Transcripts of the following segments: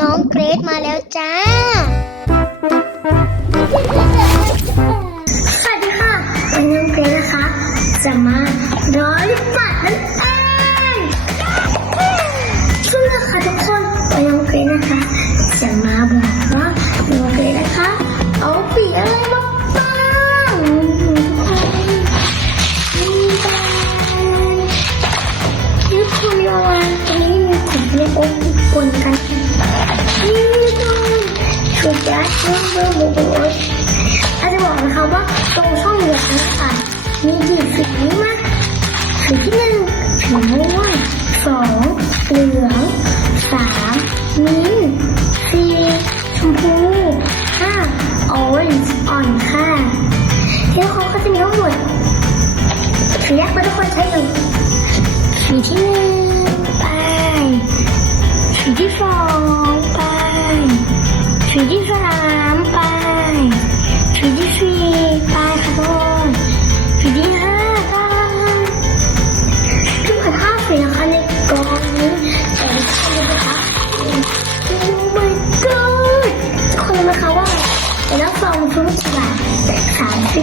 น้องเกรซมาแล้วจ้า สวัสดีค่ะวันนี้น้องเกรซนะคะ จะมา องเราจจะบอกนะคะว่าตรงช่องเหลืองนะคะมีดีดสีนี้มากสีที่หนึ่งสีม่วงสองเหลืองสามมิ้นสี่ชมพูห้าออเรนจ์อ่อนค่ะแล้วเขาก็จะมีทั้งหมดสีแรกมาทุกคนใช้ดูสีที่หนึ่งไปสีที่สอง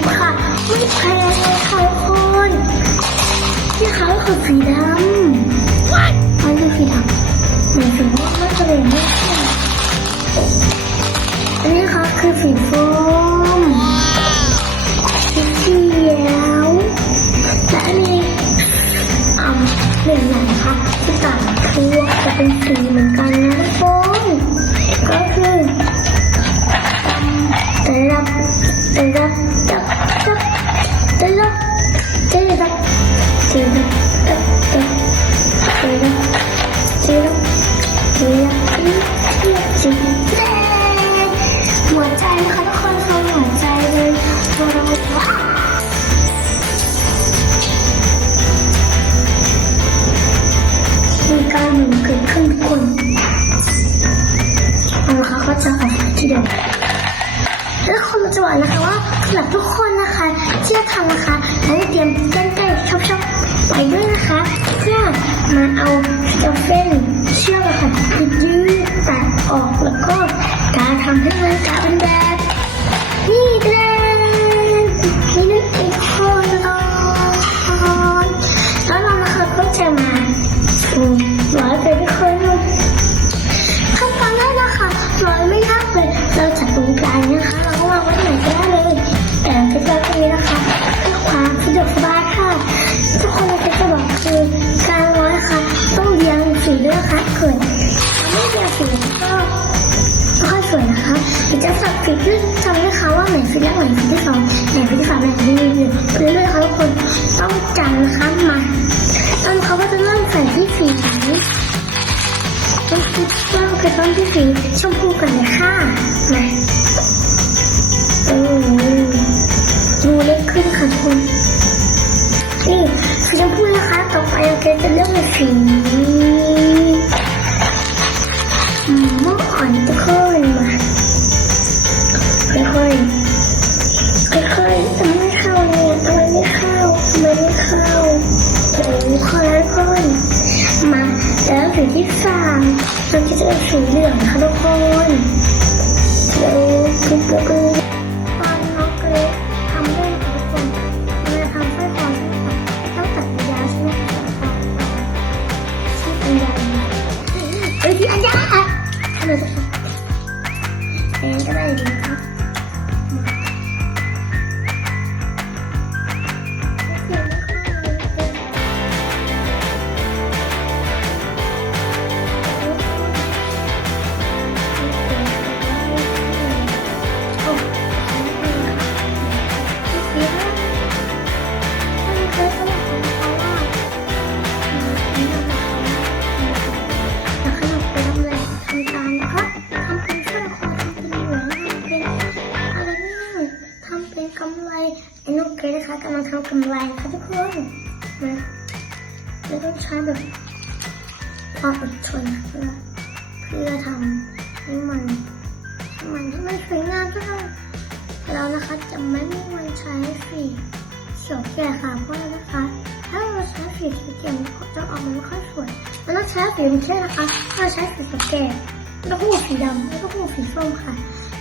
ค่ะ ไม่แพงเลยค่ะทุกคนนี่เขาคือสีดำ เดิมแล้วคนมจะบอกนะคะว่าสำหรับทุกคนนะคะที่จะทำนะคะแล้เตรียมเส้นใกล้ชอบชอบๆไปด้วยนะคะ เพื่อมาเอาสเฟนเชือกอะค่ะติดยืดตัดออกแล้วก็การทำให้มันกลายเป็นแบบนี่เลย สับสีขึ้นจำไว้นะคะว่าไหนสีแรกไหนสีที่สองไหนสีที่สามไหนสีที่สี่เรื่อยๆนะคะทุกคนต้องจำนะคะมาตอนเขาก็จะเริ่มใส่ที่สีต้องคิดว่าคือต้นที่สีชมพูกันเลยค่ะมาโอ้ดูเล็กขึ้นค่ะคุณนี่สีชมพูนะคะต่อไปเราจะเริ่มเป็นสี ที่สามเราจะเป็นสีเหลืองนะคะทุกคนแล้วทุกคน กเกรดนะคะกำลังทำกำไรค่ะทุกคนมาแล้วต้องใช้แบบความอดทนเพื่อเพื่อทำให้มันให้มันให้มันสวยงามกคนเรานะคะจะไม่มีวันใช้สีเขียวแก่ค่ะเพราะอะไรนะคะ ถ้าเราใช้สีเขียวมันก็จะออกมาไม่ค่อยสวยเราต้องใช้สีเข้มนะคะถ้าเราใช้สีเขียวแก่แล้วก็สีดำแล้วก็สีส้มค่ะ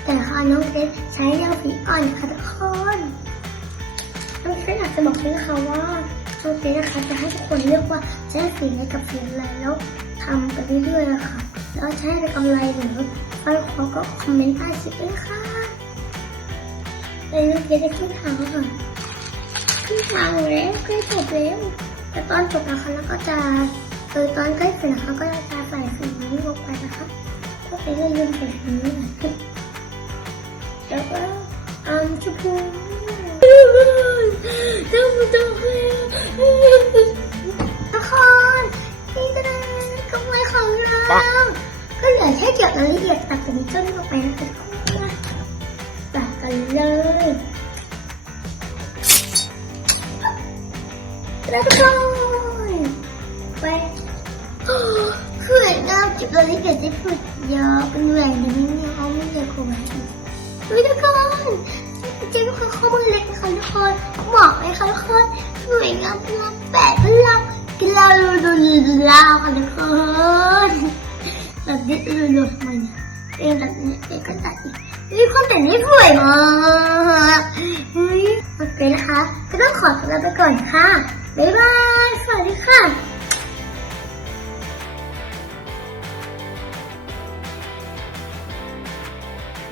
แต่ค่ะน้องเกรซใช้แนวสีอ่อนค่ะทุกคน น้องเกรอยากจะบอกด้วยนะคะว่าน้องเกรซนะคะจะให้ทุกคนเลือกว่าจะให้สีอะไรกับสีอะไรแล้วทำไปเรื่อยๆอะค่ะแล้วให้ได้กำไรหรือไม่เขาก็คอมเมนต์ใต้คลิปด้วยค่ะเลยน้องเกรซจะขึ้นทางค่ะขึ้นทางแล้วใกล้จบแล้วแต่ตอนจบนะคะแล้วก็จะเออตอนใกล้เสร็จนะคะก็จะใส่สีนี้ลงไปนะคะก็ไปเรื่อยๆใส่สีนี้แล้วก็อัมชมพู เจ้ามันจะให้ทุกคนนี่ก็ได้กำไรของเราก็เหลือแค่เก็บรายละเอียดตัดเป็นต้นลงไปนะคะทุกคนตัดกันเลยแล้วก็ไปคือเราจิบเราที่เกิดได้พูดเยอะเป็นแหวนแต่ไม่มีเขาไม่เยอะกว่าแหวนดูทุกคน จริงคือข้อมือเล็กนะคะทุกคนบอกเลยค่ะทุกคนสวยงามพลังแปดพลังกินเราดูดูดูเราค่ะทุกคนแบบนี้ดูดูทำไมเนี่ยเป็นแบบนี้เป็นก็ตัดอีกมีคนแต่งนี่สวยมากเฮ้ยโอเคนะคะก็ต้องขอตัวลาไปก่อนค่ะบ๊ายบายสวัสดีค่ะ